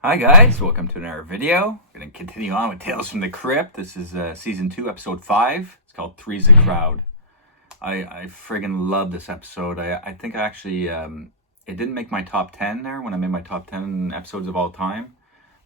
Hi guys, welcome to another video. I'm going to continue on with Tales from the Crypt. This is season 2, episode 5. It's called Three's a Crowd. I friggin' love this episode. I think I actually, it didn't make my top 10 there when I made my top 10 episodes of all time.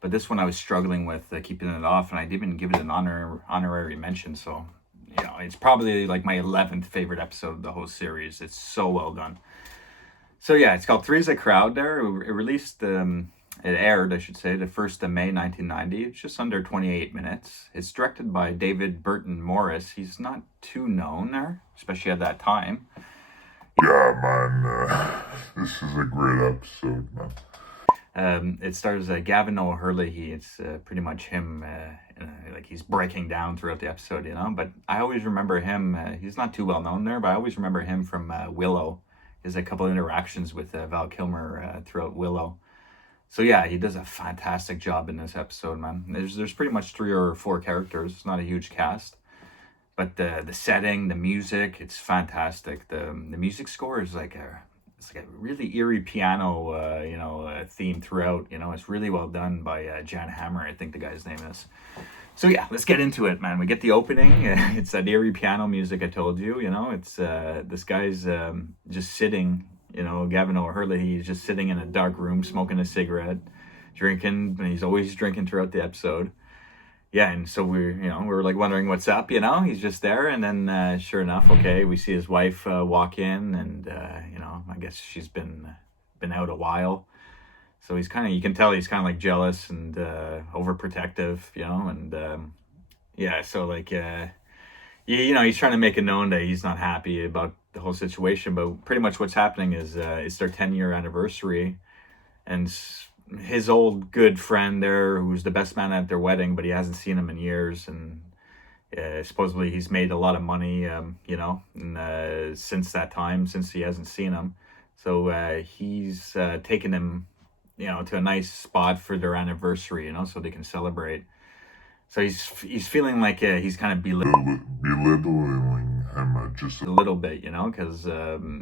But this one I was struggling with keeping it off, and I didn't even give it an honorary mention. So, it's probably like my 11th favorite episode of the whole series. It's so well done. So yeah, it's called Three's a Crowd there. It released... It aired, I should say, the 1st of May 1990. It's just under 28 minutes. It's directed by David Burton Morris. He's not too known there, especially at that time. Yeah, man, this is a great episode, man. It stars Gavin O'Hurley. It's pretty much him, like he's breaking down throughout the episode, But I always remember him, he's not too well known there, but I always remember him from Willow. He has a couple interactions with Val Kilmer throughout Willow. So yeah, he does a fantastic job in this episode, man. There's pretty much 3 or 4 characters. It's not a huge cast, but the setting, the music, it's fantastic. The music score is like a really eerie piano, theme throughout. It's really well done by Jan Hammer, I think the guy's name is. So yeah, let's get into it, man. We get the opening. It's that eerie piano music I told you. It's this guy's just sitting. Gavin O'Hurley, he's just sitting in a dark room, smoking a cigarette, drinking, and he's always drinking throughout the episode. Yeah, and so we're like wondering what's up, he's just there, and then sure enough, okay, we see his wife walk in, and I guess she's been out a while. So he's you can tell he's kind of like jealous and overprotective, and yeah, so like he's trying to make it known that he's not happy about the whole situation, but pretty much what's happening is it's their 10-year anniversary, and his old good friend there, who's the best man at their wedding, but he hasn't seen him in years, and supposedly he's made a lot of money, since that time, since he hasn't seen him. So he's taken him, to a nice spot for their anniversary, so they can celebrate. So he's feeling like he's kind of Belittling him just a little bit, because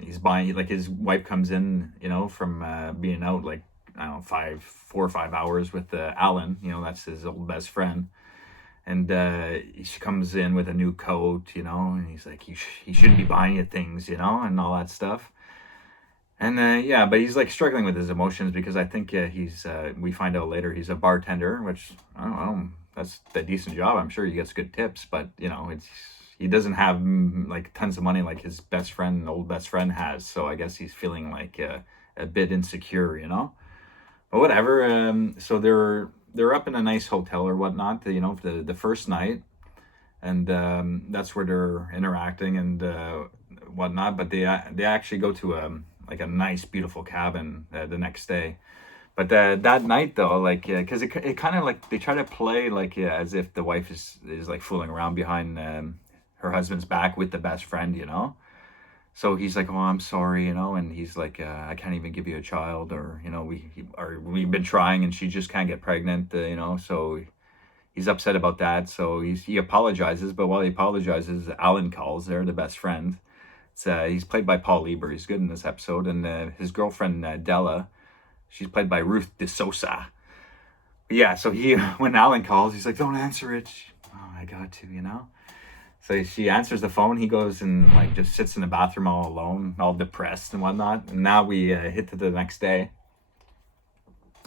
he's buying, like his wife comes in, from being out like, I don't know, 4 or 5 hours with Alan, that's his old best friend. And she comes in with a new coat, and he's like, he shouldn't be buying you things, and all that stuff. And yeah, but he's like struggling with his emotions because I think we find out later he's a bartender, which I don't know, that's a decent job. I'm sure he gets good tips, but he doesn't have like tons of money like his old best friend has. So I guess he's feeling like a bit insecure, But whatever. So they're up in a nice hotel or whatnot, the first night, and that's where they're interacting and whatnot. But they actually go to a nice, beautiful cabin the next day. But that night though, like, because it kind of like they try to play like as if the wife is like fooling around behind her husband's back with the best friend, So he's like, "Oh, I'm sorry," and he's like, "I can't even give you a child," or we've been trying and she just can't get pregnant, So he's upset about that. So he apologizes, but while he apologizes, Alan calls there, the best friend. He's played by Paul Lieber. He's good in this episode, and his girlfriend Della. She's played by Ruth DeSosa. Yeah, so when Alan calls, he's like, "Don't answer it." Oh, I got to, So she answers the phone. He goes and like just sits in the bathroom all alone, all depressed and whatnot. And now we hit to the next day.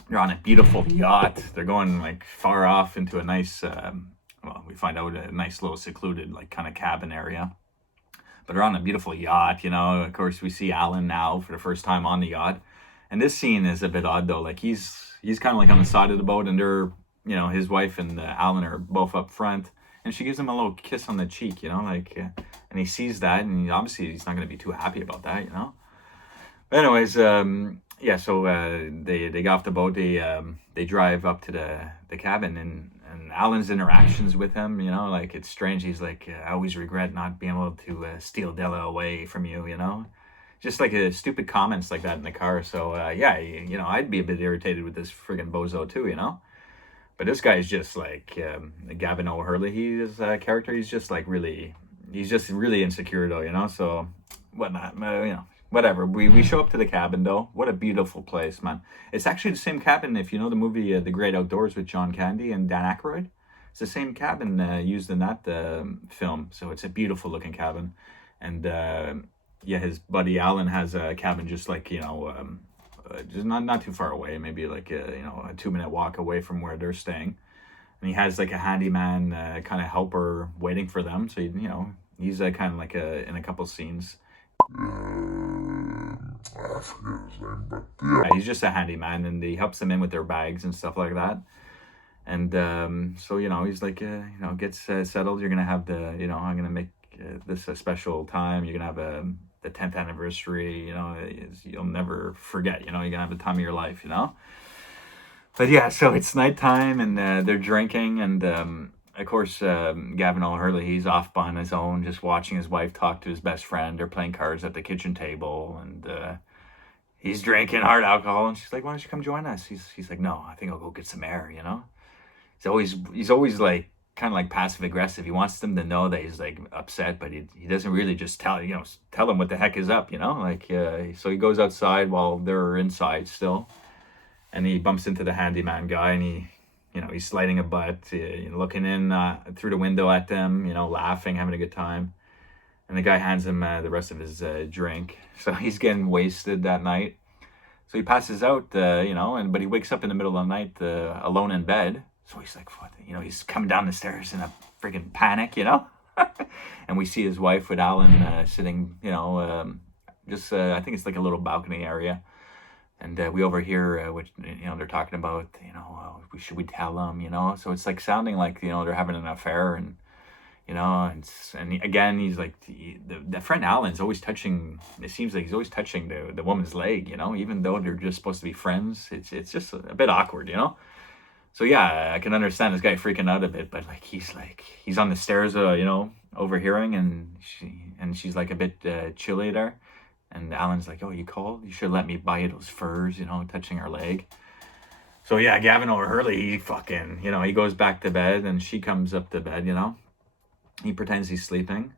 They're on a beautiful yacht. They're going like far off into a nice, we find out a nice little secluded like kind of cabin area. But they're on a beautiful yacht, Of course, we see Alan now for the first time on the yacht. And this scene is a bit odd though. Like he's kind of like on the side of the boat, and they're, his wife and Alan are both up front, and she gives him a little kiss on the cheek, and he sees that, and obviously he's not going to be too happy about that, But anyways, yeah. So they get off the boat. They drive up to the cabin, and Alan's interactions with him, like it's strange. He's like, "I always regret not being able to steal Della away from you," Just like stupid comments like that in the car. So yeah, I'd be a bit irritated with this friggin' bozo too, But this guy is just like Gavin O'Hurley. He's a character. He's just really insecure though, So whatnot, whatever. We show up to the cabin though. What a beautiful place, man. It's actually the same cabin if you know the movie The Great Outdoors with John Candy and Dan Aykroyd. It's the same cabin used in that film. So it's a beautiful looking cabin. And yeah, his buddy Alan has a cabin just like, just not too far away, maybe like a 2 minute walk away from where they're staying. And he has like a handyman kind of helper waiting for them. So he's kind of like in a couple scenes. I forget his name, but He's just a handyman, and he helps them in with their bags and stuff like that. And so he's like, gets settled. You're gonna have I'm gonna make this a special time. You're gonna have the 10th anniversary. You'll never forget. You're gonna have the time of your life. But yeah, so it's nighttime, and they're drinking, and of course, Gavin O'Hurley, he's off on his own, just watching his wife talk to his best friend. They're playing cards at the kitchen table, and he's drinking hard alcohol, and she's like, "Why don't you come join us?" He's like, "No, I think I'll go get some air." He's always like kind of like passive aggressive. He wants them to know that he's like upset, but he doesn't really just tell them what the heck is up. So he goes outside while they're inside still. And he bumps into the handyman guy, and he's sliding a butt, looking in through the window at them, laughing, having a good time. And the guy hands him the rest of his drink. So he's getting wasted that night. So he passes out, but he wakes up in the middle of the night alone in bed. So he's like, what? He's coming down the stairs in a freaking panic, And we see his wife with Alan sitting, just I think it's like a little balcony area. And we overhear what they're talking about. Should we tell them? So it's like sounding like they're having an affair, and again he's like the friend Alan's always touching. It seems like he's always touching the woman's leg. Even though they're just supposed to be friends, it's just a bit awkward. So yeah, I can understand this guy freaking out a bit, but he's on the stairs, overhearing, and she's like a bit chilly there. And Alan's like, "Oh, you called? You should let me buy you those furs," touching her leg. So yeah, Gavin O'Hurley, he fucking, he goes back to bed, and she comes up to bed, He pretends he's sleeping.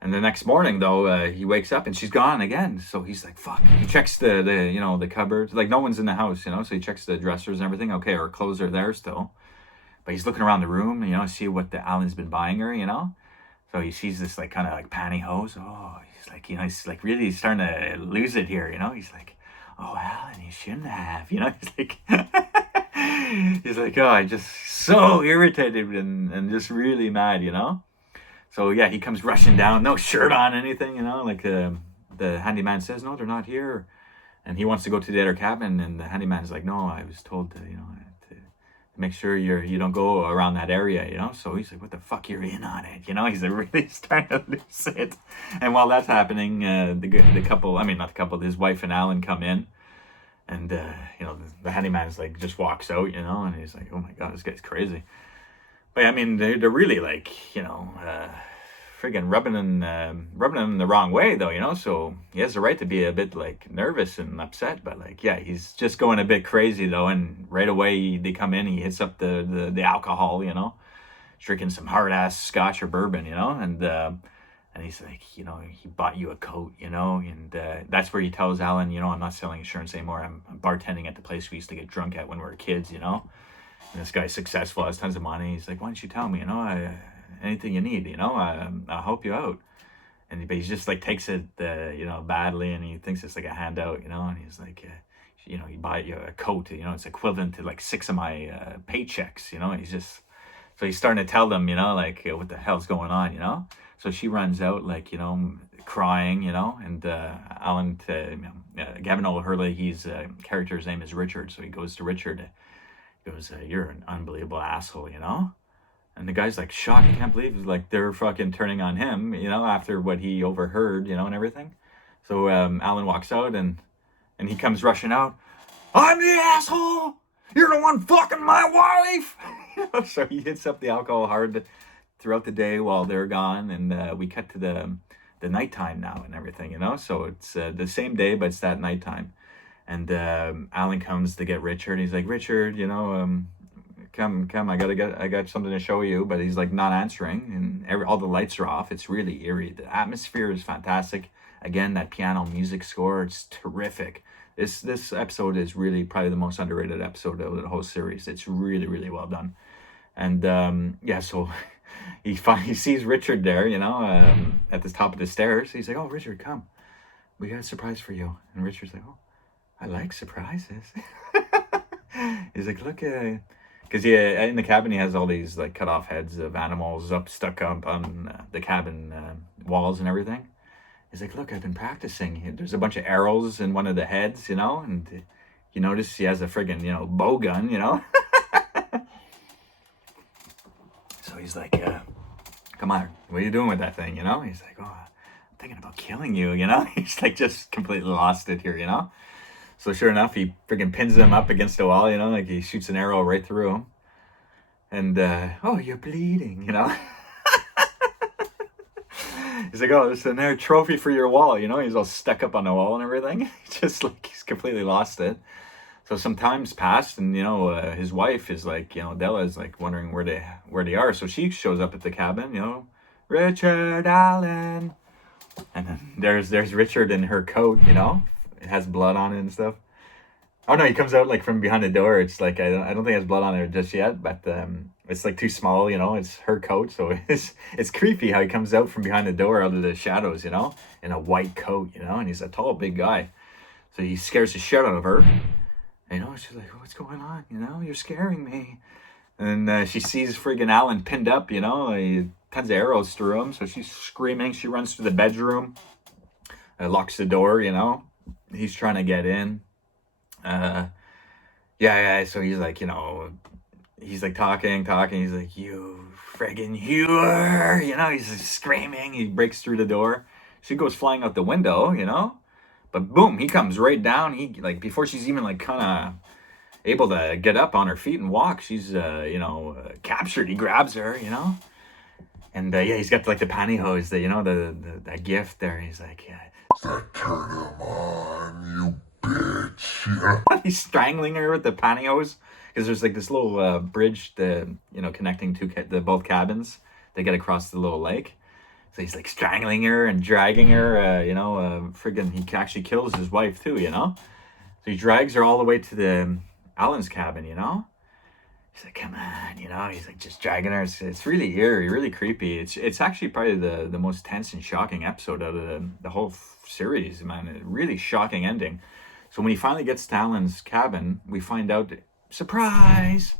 And the next morning, though, he wakes up and she's gone again. So he's like, fuck. He checks the cupboards. Like, no one's in the house, So he checks the dressers and everything. Okay, her clothes are there still. But he's looking around the room, see what the Alan's been buying her, So he sees this, like, kind of like pantyhose. Oh, he's like really starting to lose it here, He's like, "Oh, Alan, you shouldn't have," He's like, "Oh, I'm just so irritated and just really mad, So yeah, he comes rushing down, no shirt on, anything, Like the handyman says, "No, they're not here," and he wants to go to the other cabin, and the handyman's like, "No, I was told to, to make sure you don't go around that area, So he's like, "What the fuck, you're in on it," He's really starting to lose it. And while that's happening, the couple, I mean, not the couple, his wife and Alan come in, and the handyman's like just walks out, and he's like, "Oh my god, this guy's crazy." But I mean, they're really like, friggin' rubbing him the wrong way, though, So he has the right to be a bit like nervous and upset, but like, yeah, he's just going a bit crazy though. And right away they come in, he hits up the alcohol, drinking some hard ass scotch or bourbon, and he's like, he bought you a coat, and that's where he tells Alan, "I'm not selling insurance anymore. I'm bartending at the place we used to get drunk at when we were kids, And this guy's successful, has tons of money. He's like, "Why don't you tell me, anything you need, I'll help you out." But he's just like takes it, badly, and he thinks it's like a handout, and he's like, he bought you a coat, it's equivalent to like 6 of my paychecks, and so he's starting to tell them, like what the hell's going on, So she runs out, like, crying, and Alan, Gavin O'Hurley, his character's name is Richard, so he goes to Richard. He goes, "You're an unbelievable asshole, And the guy's like shocked. He can't believe like they're fucking turning on him, after what he overheard, and everything. So Alan walks out and he comes rushing out. "I'm the asshole! You're the one fucking my wife!" So he hits up the alcohol hard throughout the day while they're gone, and we cut to the nighttime now and everything, So it's the same day, but it's that nighttime. And Alan comes to get Richard. He's like, "Richard, come, I got something to show you." But he's like not answering, and all the lights are off. It's really eerie. The atmosphere is fantastic. Again, that piano music score, it's terrific. This episode is really probably the most underrated episode of the whole series. It's really, really well done. And yeah, so he sees Richard there, at the top of the stairs. He's like, "Oh, Richard, come. We got a surprise for you." And Richard's like, "Oh, I like surprises." He's like, "Look, because in the cabin he has all these like cut off heads of animals stuck up on the cabin walls and everything." He's like, "Look, I've been practicing. There's a bunch of arrows in one of the heads, and you notice he has a friggin' bow gun, So he's like, "Come on, what are you doing with that thing?" He's like, "Oh, I'm thinking about killing you." He's like just completely lost it here. So sure enough, he freaking pins him up against the wall, like he shoots an arrow right through him. And, "Oh, you're bleeding. He's like, "Oh, it's another trophy for your wall," He's all stuck up on the wall and everything. Just like he's completely lost it. So some time's passed, and his wife is like, Della is like wondering where they are. So she shows up at the cabin, "Richard Allen," and then there's Richard in her coat, it has blood on it and stuff. Oh no, he comes out like from behind the door. It's like I don't think it has blood on it just yet, but it's like too small, It's her coat, so it's creepy how he comes out from behind the door out of the shadows, in a white coat, and he's a tall, big guy. So he scares the shit out of her. She's like, "What's going on? You're scaring me." And she sees friggin' Alan pinned up, tons of arrows through him. So she's screaming. She runs to the bedroom, locks the door, He's trying to get in. Yeah. So he's like, he's like talking. He's like, "You friggin' hewer," he's like screaming. He breaks through the door. She goes flying out the window, But boom, he comes right down. He like before she's even like kind of able to get up on her feet and walk, she's captured. He grabs her, and yeah, he's got like the pantyhose, the that gift there. He's like, yeah, That turn him on, you bitch. He's strangling her with the pantyhose because there's like this little bridge, connecting the both cabins. They get across the little lake. So he's like strangling her and dragging her, friggin' he actually kills his wife too, So he drags her all the way to the Alan's cabin, He's like, "Come on," he's like just dragging her. It's really eerie, really creepy. It's actually probably the most tense and shocking episode out of the whole series, man. A really shocking ending. So when he finally gets to Alan's cabin, we find out, surprise!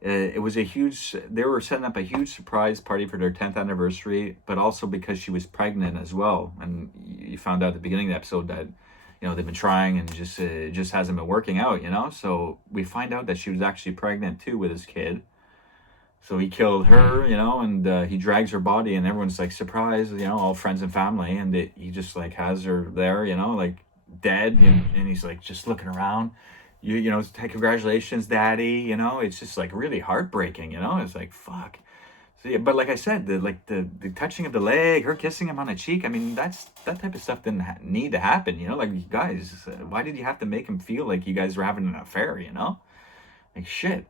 It was they were setting up a huge surprise party for their 10th anniversary, but also because she was pregnant as well. And you found out at the beginning of the episode that, they've been trying and it just hasn't been working out, So we find out that she was actually pregnant too with his kid. So he killed her, and he drags her body, and everyone's like surprised, all friends and family. And he just like has her there, like dead. And he's like just looking around. Congratulations, Daddy. It's just like really heartbreaking. It's like fuck. So yeah, but like I said, the touching of the leg, her kissing him on the cheek. I mean, that type of stuff didn't need to happen. Like, you guys, why did you have to make him feel like you guys were having an affair? Like shit.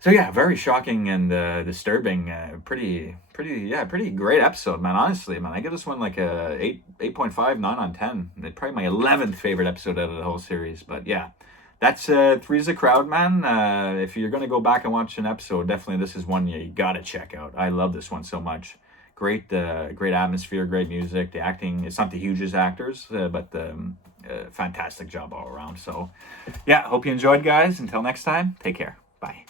So yeah, very shocking and disturbing. Pretty great episode, man. Honestly, man, I give this one like a 8.5, 9 on 10. It's probably my 11th favorite episode out of the whole series. But yeah. That's Three's a Crowd, man. If you're going to go back and watch an episode, definitely this is one you got to check out. I love this one so much. Great atmosphere, great music. The acting, it's not the hugest actors, but fantastic job all around. So, yeah, hope you enjoyed, guys. Until next time, take care. Bye.